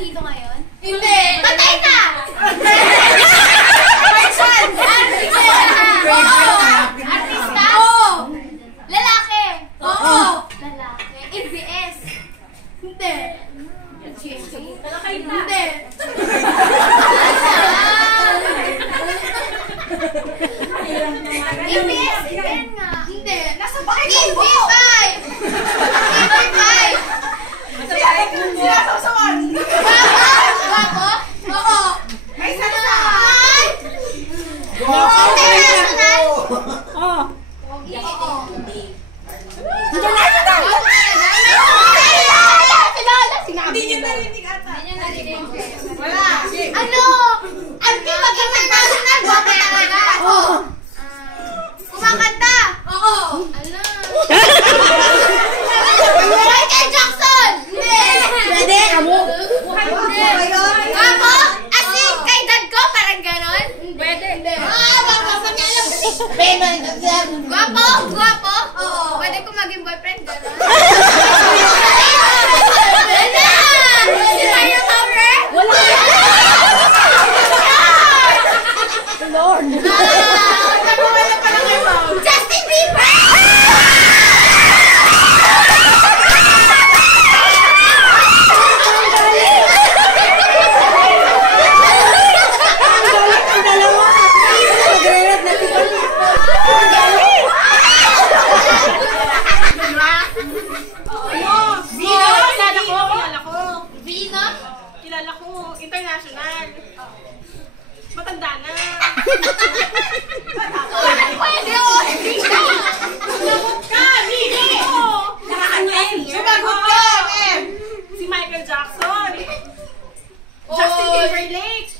nandito ngayon? Hindi! Patay ka! Artista? Oo! Lalaki? Oo! Lalaki. ABS? Hindi! Lalaki na. Hindi! ABS? Yan nga. Hindi! Nasa bahay ko po! TV5! TV5! Sinasasawan! Guwapo? Oo! May salsa! International? Oo! Oo. International! Sinabi Hindi niyo ba? narinig ata. Hindi niya narinig. Wala! Ano? Auntie, mag-international ba talaga? Oo! Kumakanta? Oo! Ala. Michael Jackson? Hindi. Pwede! Amo! Hindi. Ako? As in, kay dad ko? Parang ganon? Pwede! Hindi! Baka niya alam kasi. Guwapo? Guwapo? Oo. Pwede ko maging boyfriend ganon? Wala! Si Mario Power? Wala! Lord! Wala pa lang kayo. Justin Bieber! Ang dalawa! Magre-red na tiba niya. Kilala ko. Vino? Kilala ko. International. Matanda na. Pwede o hindi ka! Sumagot ka! Hindi! Sumagot ka, Em! Si Michael Jackson. Justin Timberlake.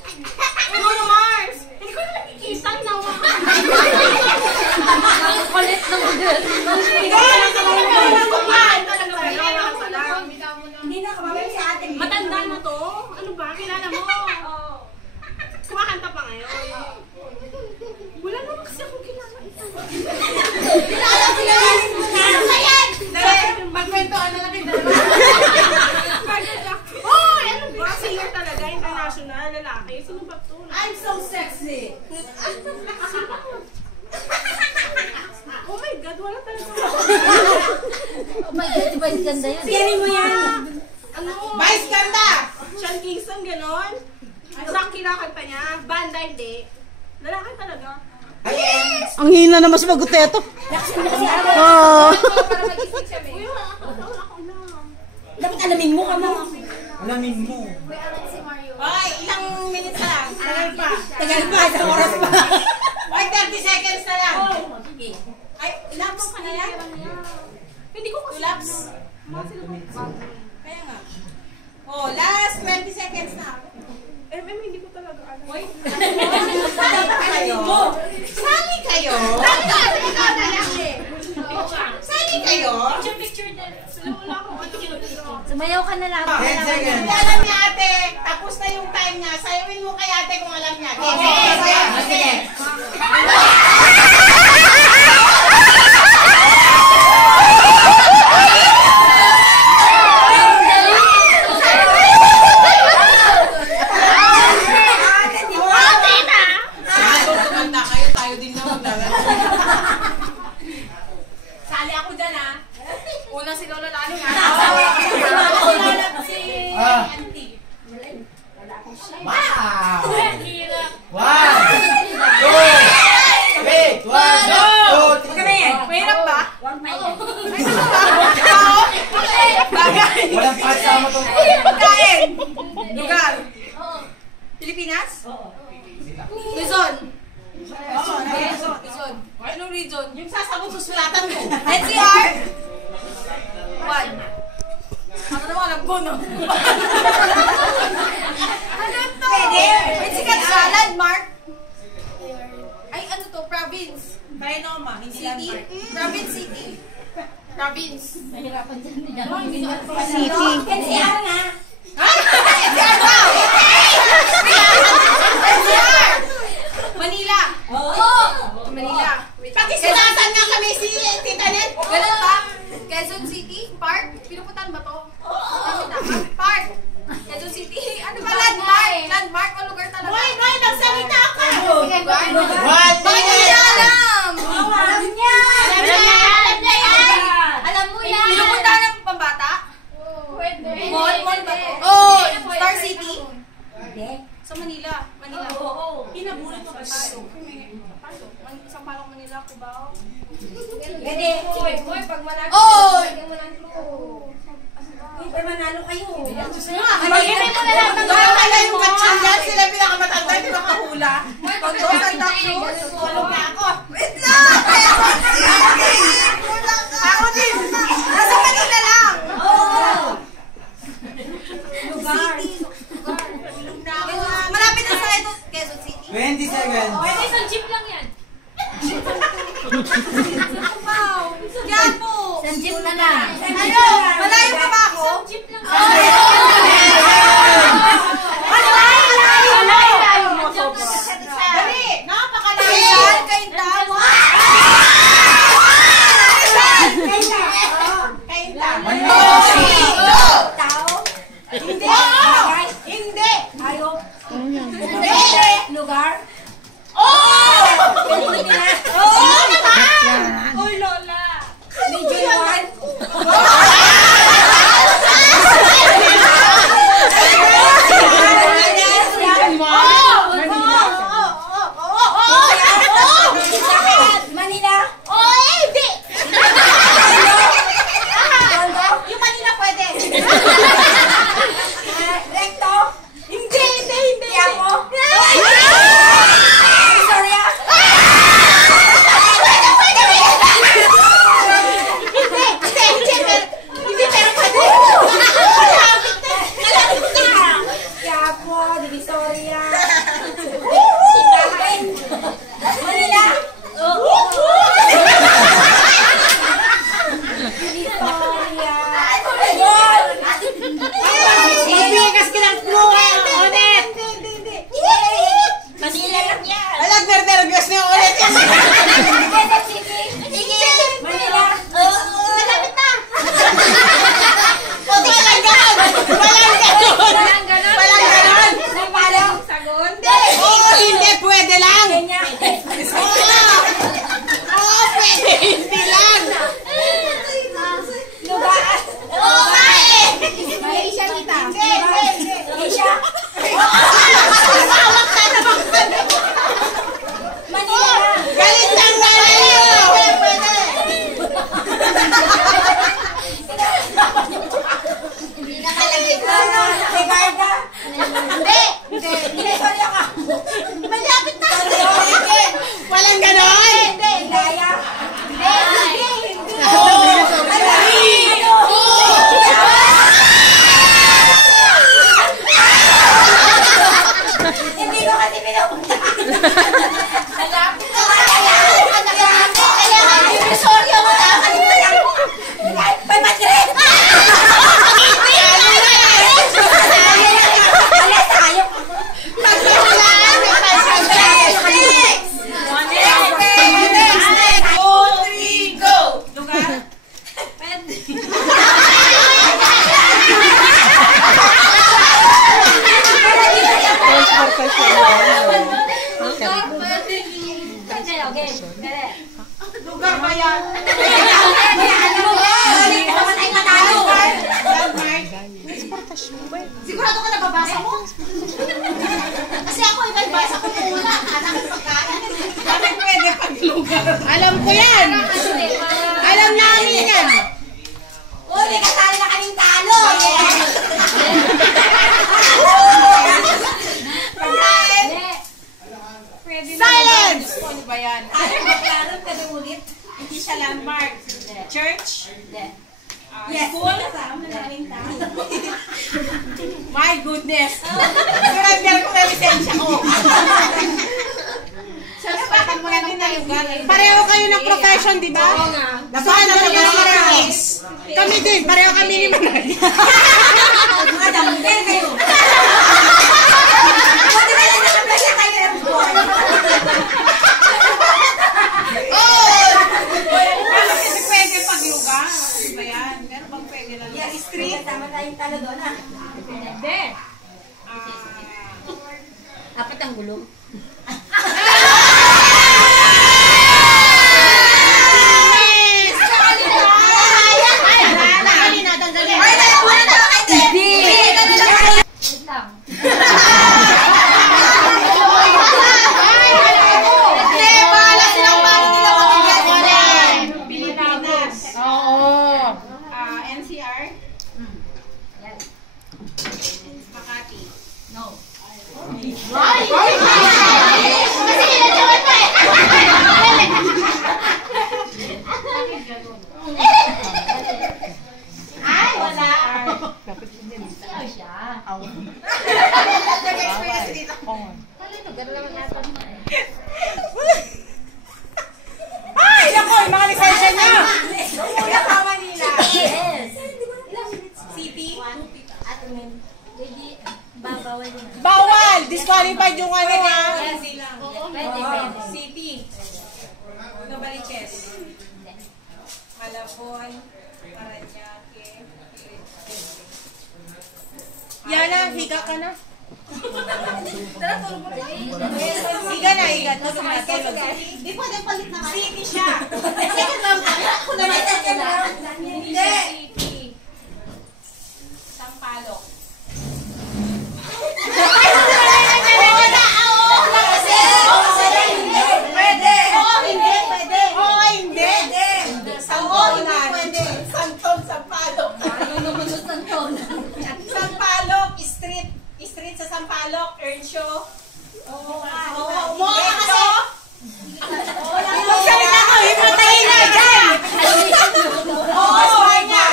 Bruno Mars. Hindi ko na nakikita na. Ang kulit ng girl. Hindi na kamamay sa atin. Matanda na to. Ano ba? Kilala mo? Kumakanta pa ngayon. Wala naman kasi akong kilala. Kilala ko yan! Ano ba yan? Magkwentuhan na natin dalawa. Michael Jackson. Oh! Ano ba? Singer talaga. International. Lalaki. Sino ba to? I'm so sexy. Oh my God. Wala talaga. Oh my God, diba yung ganda yun? Siri mo yan. Ano? Vice ganda. Sean Kingston, ganon. Rock kinakanta niya. Banda, hindi. Lalaki talaga. Ang hina na mas maguteto. Oo. Para mag-isip siya, Uy, babe. wala ko alam. Dapat alamin mo ka mo. Alamin mo. May alam si Mario. Ay, ilang minutes na lang. Tagal pa. Tagal pa, isang oras pa. Ay, 30 seconds na lang. Oh. Sige. Ay, laps ka na yan. Hindi ko kasi. Laps. Kaya nga. Oh, last 20 seconds na. Hindi ko talaga alam. Uy, sali kayo. Sali kayo. Ikaw na lang eh. Sali kayo. Picture din. Wala akong ano ginagawa. Sumayaw ka na lang. 10 seconds. Hindi alam niya ate, tapos na yung time niya. Sayawin mo kay ate kung alam niya. Sige. Tumanda kayo, tayo din naman. Sali ako dyan ah. Una si Lola Lani ha. Si Auntie. Wow! Hirap. 1, 2, wait! 1, 2, 3. Mahirap ba? Bagay! Walang kasama to. Pagkain! Lugar? Pilipinas? Luzon? Oo, Luzon. Anong region? Yung sasagot susulatan mo. NCR? One. Ano naman alam ko, no? Ano to? Pwede? May sikat sa landmark? Ay, ano to? Province? Bayanoma, hindi landmark. Province City. Province. Nahirapan dyan. Hindi City. NCR nga. Ha? NCR daw! NCR! Manila. Oo. Manila. Pakisulatan nga kami si Tita Net. Ganun ba? Quezon City? Park? Pinupuntahan ba to? Park. Quezon City. landmark o lugar talaga? Boy, nagsalita ka! Sige, lugar. One Bakit hindi minute! alam? Alam niya! Alam niya yan! Alam mo yan! Pinupuntahan ng pambata? Pwede. Mall ba to? Oh, Star City? Hindi. Sa Manila. Manila. Oo. Pinabulit mo ba tayo? Isang palong Manila, Cubao. Pwede. Boy, pag manalo. Oh! Pwede mo ng clue. Pwede manalo kayo. Pag-ibig mo na lang ng Wala yung katsinyan. Sila pinakamatanda. Hindi makahula. Pag doon sa doctors, tulog na ako. Wait lang! Ako din. Nasa Manila lang. Lugar. Malapit na sa Quezon City. 20 seconds. Pwede isang jeep lang yan. Wow. Yan po. Isang jeep na lang. Ano? Malayo pa ba ako? Isang jeep lang. Dali. Napakalayo. Kain tawa. Kain tawa. Tao? Hindi. Hindi. Hayop. Hindi. Lugar? Hindi na. Uy, Lola! Region 1? Manila? Hindi! Yung Manila pwede. Recto? Hindi. Quiapo? Victoria? Hindi, pero pwede. Malapit na. Quiapo, Divisoria. Sindahan. Manila? Divisoria. Magbigas ka ng clue eh, ulit! Hindi. Manila lang yan. Alag, nervyos na ulit! Quezon City. Sige. Manila. Malapit na. Walang ganon! Walang ganon! Walang ganon. Walang ganon! Napalang. Sagon. Oo, hindi, pwede lang! Kenya. Oo, pwede, hindi lang! Lugar. Oo nga eh. Malaysia kita. Malaysia. Hawak ka naman. Manila. Galit lang na kayo! Hindi nakalagay ko. Ricarda. Hindi. Divisoria ka. Malapit na. Walang ganon! Hidaya. Hindi ko kasi pinupunta. Malapit na. Kaya nga Divisoria wala. May Madrid. Alas tayo. Lugar ba yan? Sigurado ka nababasa mo? Kasi ako ibang-basa ko yung wala. Anak ng pagkain. Bakit pwede pag lugar? Alam ko yan! Alam namin yan! Uy, may kasali na kaming talo. Silence! Ano ba yan? Ano ka na ulit? Hindi siya landmark. Church? Yes. School? Kasama na kaming talo. My goodness! Surrender ko na lisensya ko. Sasapakan mo na din na lugar. Pareho kayo ng profession, di ba? Oo nga. Nasaan na ng Manay? Kami din, pareho kami ni Manay. Mga damper kayo. Buti na lang nasa plaza kayo airport. Kasi pwede pag lugar. Ano ba yan? Meron bang pwede lang? Yes, street. Tama tayong talo doon ah. Hindi. yung mga lisensya niya. Tama nila. City? Bawal! Disqualified yung ano niya. City. Novaliches. Malabon. Paranaque. Yana, higa ka na. Higa na, higa. Tulog na, tulog. Di pwede palit na kayo. City siya. Second round ka na. Ako naman second round. Hindi. Sampalok. Pwede. Oo, hindi. Pwede. Oo, hindi. Santon, Sampalok. Sampalok, street sa Sampalok, Earnshaw. Oo, kasi. Magsalita ko, himatayin na dyan. Oo, kanya.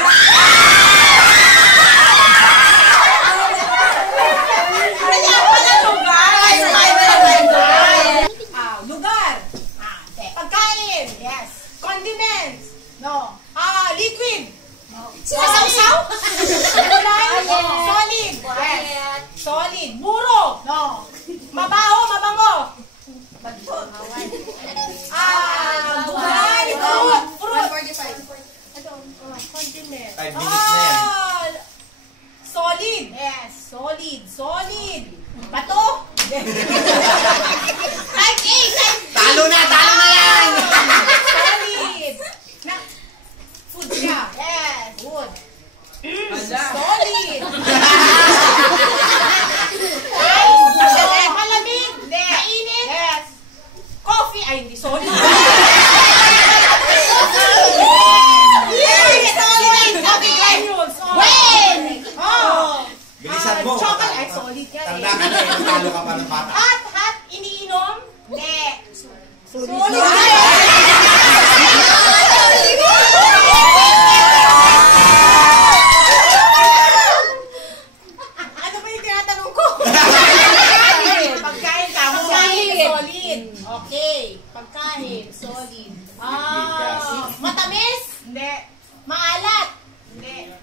Kanya pala lugar. Lugar. Pagkain. Yes. Condiments. No. Liquid. Sasaw-saw? Solid. Yes. Solid. Muro. No. Mabaho, mabango. Buhay, fruit. Condiment. 5 minutes na yan. Solid. Yes. Solid. Bato. Type A. Talo na yan! Solid. Food siya. Yes. Food. Solid. Malamig. Mainit. Yes. Coffee. Ay, hindi solid. Solid. Coffee granules. When? Bilisan mo. Chocolate. Ay, solid yan. Tanda ka na, talo ka pa ng bata. Hot. Iniinom? Hindi. Solid. Ano ba yung tinatanong ko? Pagkain ka. Solid. Okay. Pagkain. Solid. Matamis? Hindi. Maalat? Hindi.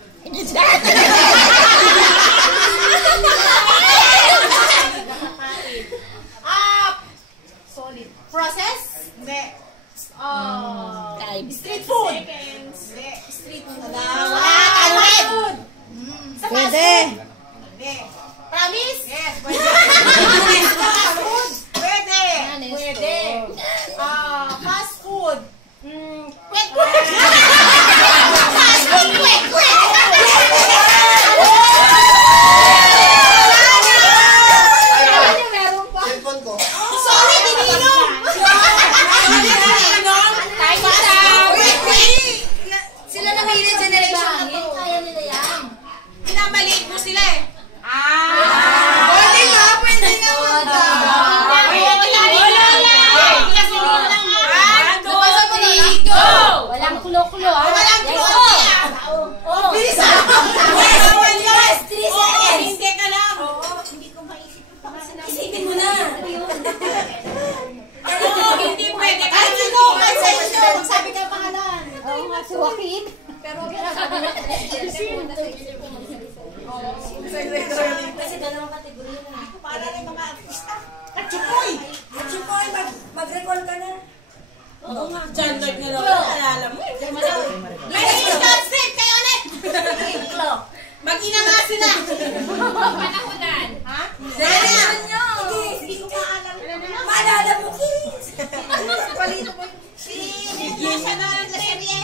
Solid. Process? Hindi. Street food? Hindi. Street food. Food? Pwede. Hindi. Promise? Yes, pwede. Fast food? Pwede. Pwede. Fast food? Quick. Fast food, quick. Cellphone ko. Solid, iniinom. Sila na may generation na to. Kaya nila yan. Pinabalik mo sila eh. Pwede nga. Walang kulo-kulo. Walang kulo. Bilisan. Hindi ka lang. Isipin mo na. Hindi pwede. Kahit sino, kahit sa inyo. Magsabi ka pangalan. Oo nga, si Joaquin. Pero kasi dalawang kategorya na. Para rin mga artista. Kachukoy. Mag-recall ka na. Oo nga. John Lloyd nga daw. Alala mo. Stop, kayo ulit. Mag-ina nga sila. Panahonan. Ha? Dalaman nyo. Hindi ko maalam. Maalala mo, kids. Palito ko. Si Iglesia na lang sa serye.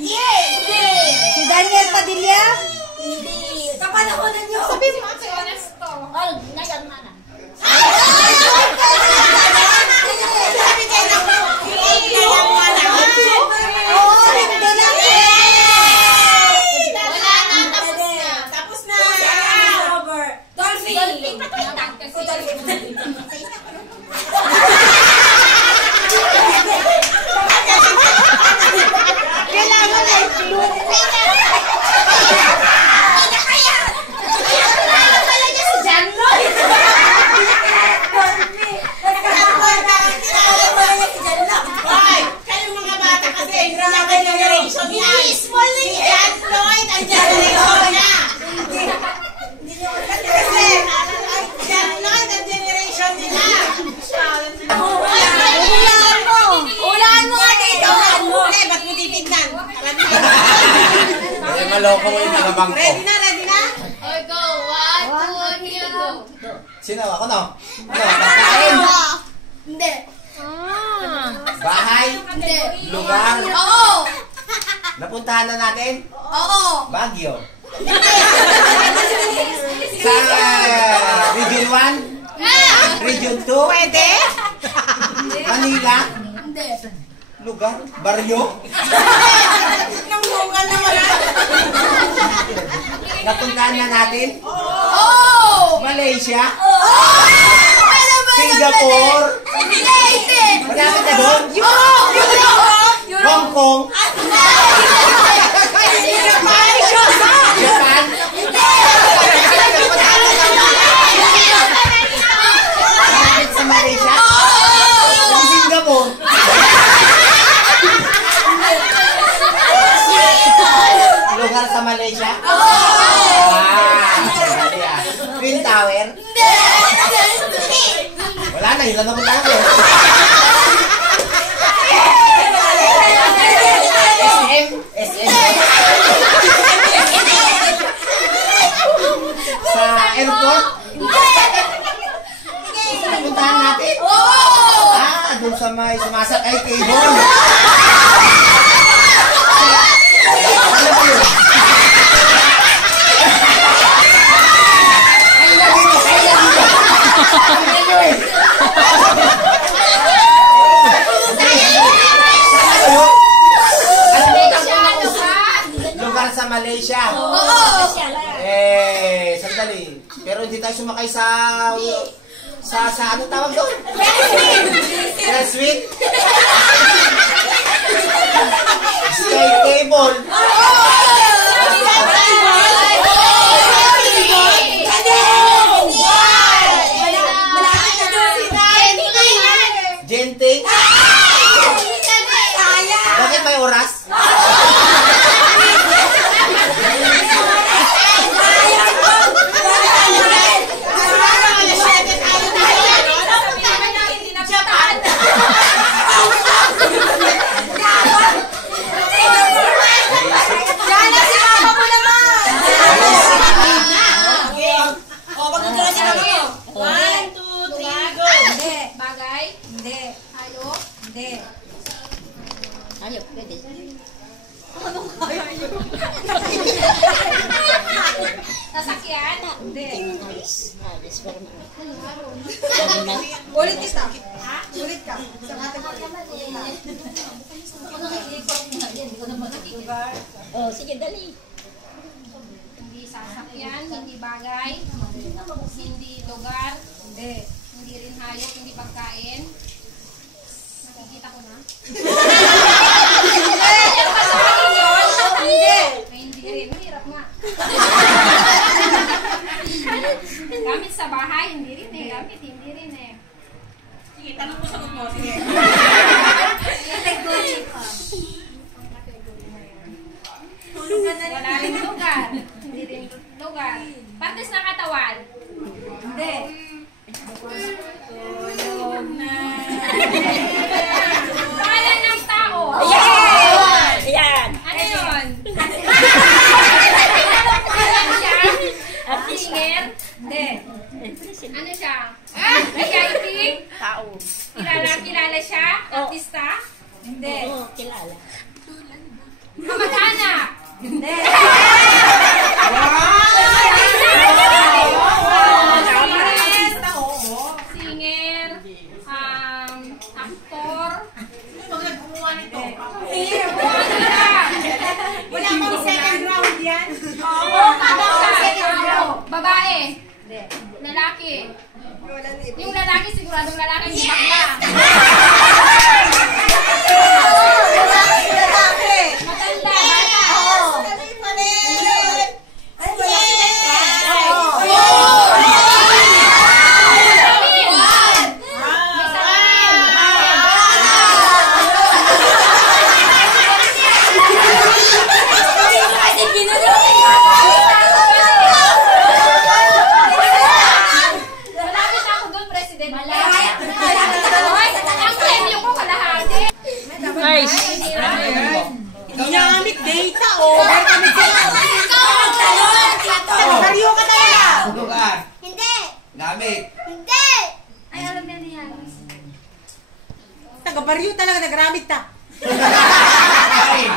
Yay! Si Daniel Padilla? Hindi. Kapanahonan nyo. Sabihin mo kasi honest to. Oh, ngayon mana. Sabi kayo na po. Hindi lang wala. Oo, hindi lang. Wala na. Tapos na. Dolphin. Dolphin. Kailangan ay clue. Kaya pala niya si John Lloyd. Naloko mo yung tagabang ko. Ready na, ready na? Okay, go. 1, 2, 3, go. Sino? Ako no? Ano? Pagkain? Hindi. Bahay? Hindi. Lugar? Oo. Napuntahan na natin? Oo. Baguio. Sa Region 1? Region 2? Pwede? Manila? Hindi. Lugar? Baryo? Nangmungan naman na. Napuntahan na natin? Oo. Malaysia? Ano ba? Singapore? Hindi. Malapit na doon? Oo. Hong Kong? Japan? Malapit sa Malaysia? Sa Singapore? Lugar sa Malaysia? Twin Tower? Wala na, yun lang naman tayo. SM? Sa airport? Puntahan natin? Doon sa may sumasakay cable. Ano ba yun? Ay, lagi mo! Ano yun? Lugar sa Malaysia. Sandali. Pero hindi tayo sumakay sa ano tawag doon? Suite? Sky cable. Genting? Bakit may oras? Sasakyan? Hindi. Ulit isa. Ulit ka. Sa ating Oh, sige, dali. Hindi sasakyan, hindi bagay, hindi lugar, hindi rin hayop, hindi pagkain. Nakikita ko na. Hindi rin. Mahirap nga. Gamit sa bahay, hindi rin eh. Gamit, hindi rin eh. Sige, tanong mo sagot mo. Sige. Wala rin lugar. Hindi rin lugar. Partes ng katawan. Hindi. Pangalan ng tao. Ayan. Ano yun? Ano siya? Singer? Hindi. Ano siya? VIP? Tao. Kilala siya? Artista? Hindi. Oo, kilala. Kamag-anak? Hindi. Singer? Actor? Wala pang second round yan. Babae? Lalaki? Yung lalaki siguradong lalaki yung bakla. Matanda, bata. Malapit ako doon, President. Ang premyo ko kalahati. Nice. Ginamit data, oh. Baliw talaga, nagramit ta. Pagkain.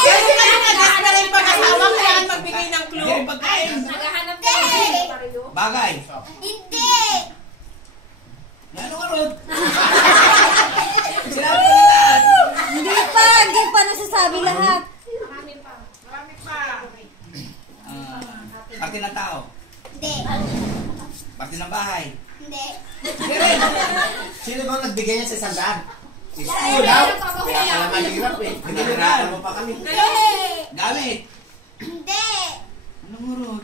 Pero kayo na rin pag-asawa, kailangan magbigay ng Hindi clue. rin pagkain. Naghahanap ka ng Bagay. Hindi! Ano nga Rod? Sinabi ko na lahat. Hindi pa nasasabi lahat. Marami pa. Parte ng tao. Hindi! Parte ng bahay. Hindi! Hindi rin. Sino ba nagbigay niya sa 100? Si Ay, Sino daw? meron pa ba Kaya kaya? pala mahirap eh. Pinahirapan mo pa kami. Gamit. Hindi! Ano nga Rod?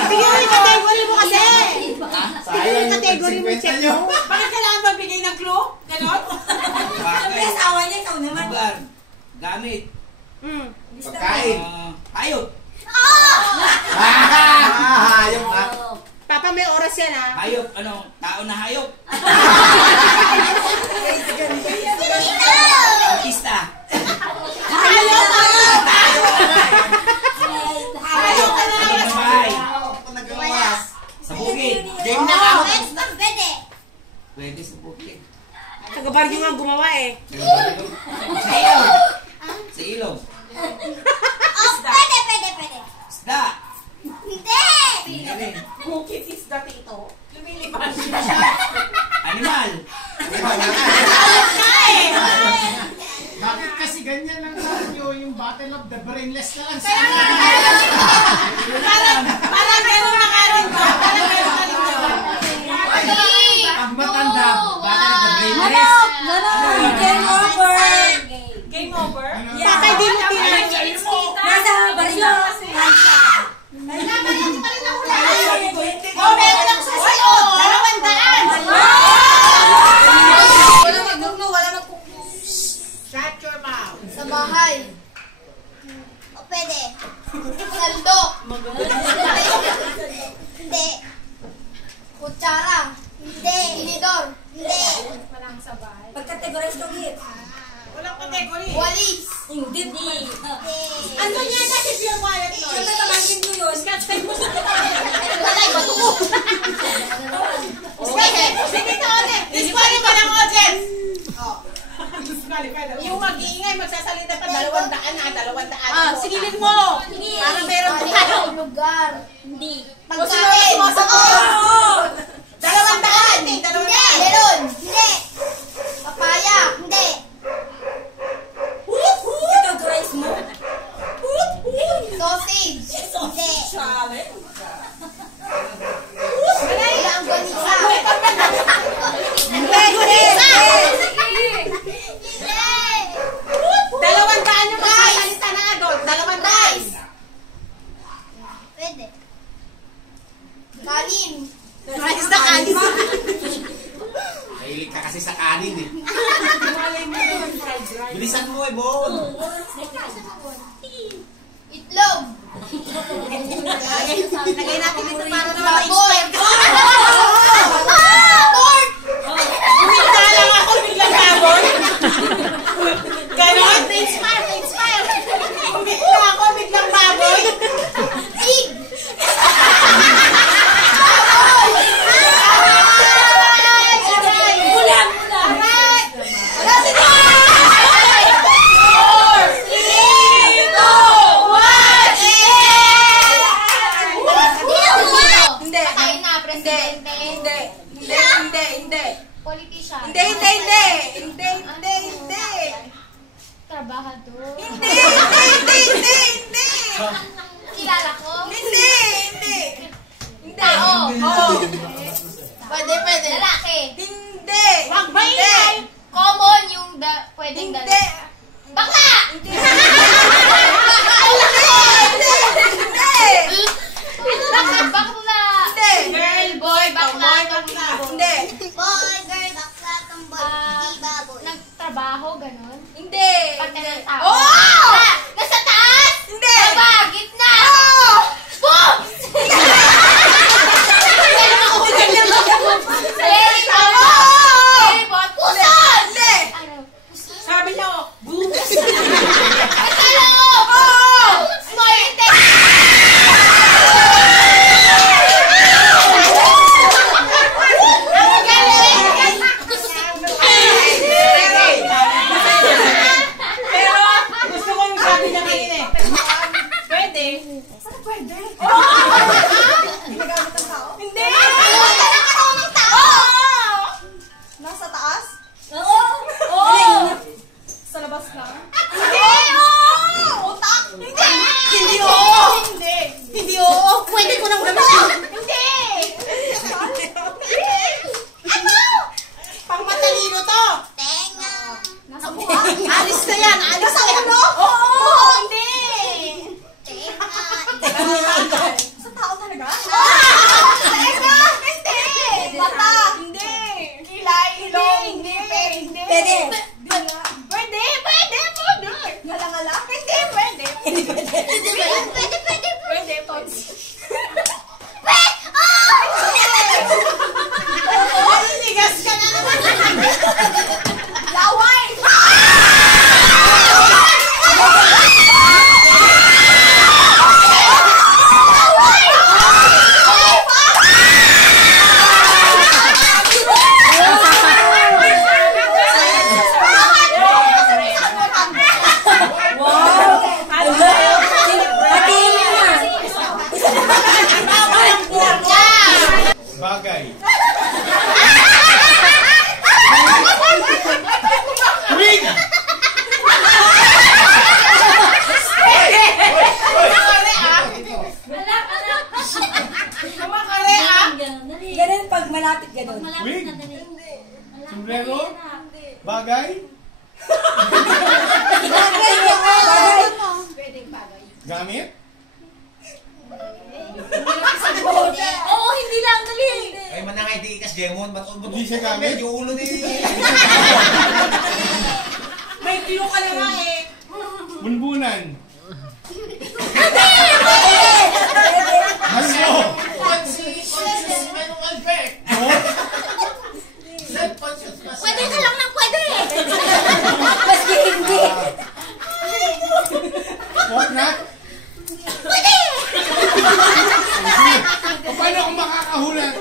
Sige mo yung category mo kasi. Sayang yung Category mo, 50 check nyo. mo. Bakit kailangan magbigay ng clue? Ganon? Bagay. Asawa niya, ikaw naman. Lugar. Gamit. Pagkain. Hayop. Hayop na. Papa, may oras yan ha. Hayop. Ano? Tao na hayop. Artista. Hayop! Hayop. Ano ng bahay? Wala! Sa bukid. Game na nga. Pwede! Pwede sa bukid. Taga-Baryo nga gumawa eh. Sa ilog. Sa ilog. Oh, pwede! Isda. Hindi! Hindi rin. Bukit is the tito. Lumilipad. Animal. Bakit kasi ganyan lang sa inyo yung Battle of the Brainless na lang sa Parang gano'n na nga rin ba? Parang gano'n na rin ba? Pag matanda, Battle of the Brainless. Game over. Game over? Papa, hindi mo tinanong. Nasa baryo. Oh, meron lang susunod! 200! Wala magdugno, wala magkuklo. Shut your mouth. Sa bahay. O pwede. Saldo. Hindi. Kutsara. Hindi. Inidor. Hindi. Pagkategorize ko, Git. Walang category. Walis. Hindi. Hindi. Ano niya kasi pure quiet noise? Siyempre, tamangin ko yun. Walay, bato ko. Sige, sige na ulit. Disqualify ng audience. Disqualify na. Yung mag-iingay, magsasalita pa 200 na, 200. Singilin mo. Para meron Ano tayo. yung lugar? Hindi. Pagkain. Oo. 200. Hindi. Melon. Hindi. Papaya. Hindi. Categorize mo. Sausage. Hindi. Challenge. Wala ang ganisa. Hindi. Hindi. 200 yung magsasalita na adult. 200. Pwede. Kanin. Rice na kanin. Mahilig ka kasi sa kanin eh. Malay mo yung fried rice. Bilisan mo eh, Bon. Itlog. Lagay natin dito para naman Baboy. ma-inspire. Pork. Umita lang ako, biglang baboy. Ganon? Inspire. Umita ako, biglang baboy. Pig. Ulan. Wala si Hindi. Pakain na, presidente. Hindi. Politician. Hindi. Trabahador. Hindi. Kilala ko. Hindi. Tao. Oo. Pwede. Lalaki. Hindi. Wag ba ingay? Common yung pwedeng Hindi. dalawa. Bakla! Bakla! Girl, boy, bakla, bakla. Hindi. Boy, girl, bakla, tomboy, baboy. Nagtrabaho, ganun? Hindi. Pag ng tao. Oh! Nasa taas! Hindi. Baba, gitna! Boobs! Very tama! Very bot. Puson! Hindi. Ano? Sabi niya, oh, bukas. Nasa loob! Small intestine! Ang galing! yan. Alis sa ulo? Oo, hindi. Sa tao talaga? Hindi. Mata. Hindi. Kilay. Ilong. Hindi. Pwede. Pwede. Ngala-ngala. Hindi. Pwede. Pwede. Tons. Maliligas ka na naman. Laway. Bagay. Ring! Ganun pag malapit ganun. Wig? Sombrero? Bagay? Gamit? Oo, hindi lang. Dali. Ay, manangay di ikas Demon. Ba't Hindi siya gamit? yung ulo ni... May clue ka na nga eh. Bunbunan? Ano? Pwede ka lang ng pwede. Maski hindi. What not? Pwede. Paano kung makakahulat?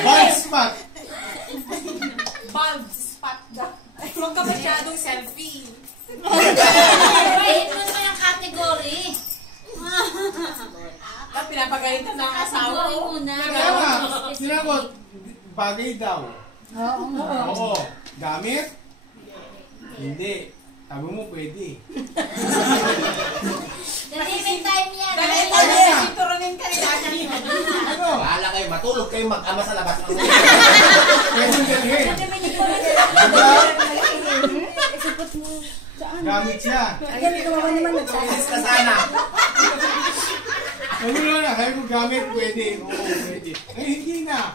Bald spot. Bald spot ka. Huwag ka masyadong selfie. Bahit mo naman yung category. Pinapagalitan ng asawa Category ko. muna. Kaya nga, sinagot, bagay daw. Oo. Gamit? Hindi. Sabi mo pwede. Dali, time yan. Dali, turunin ka nila. Ano? Bahala kayo, matulog kayo mag-ama sa labas. Pwede dalhin. Diba? Gamit siya. Ayan, tumawa naman nagsabi. Isis ka sana. Ano na, sabi ko gamit, pwede. Oo, pwede. Ay, hindi na.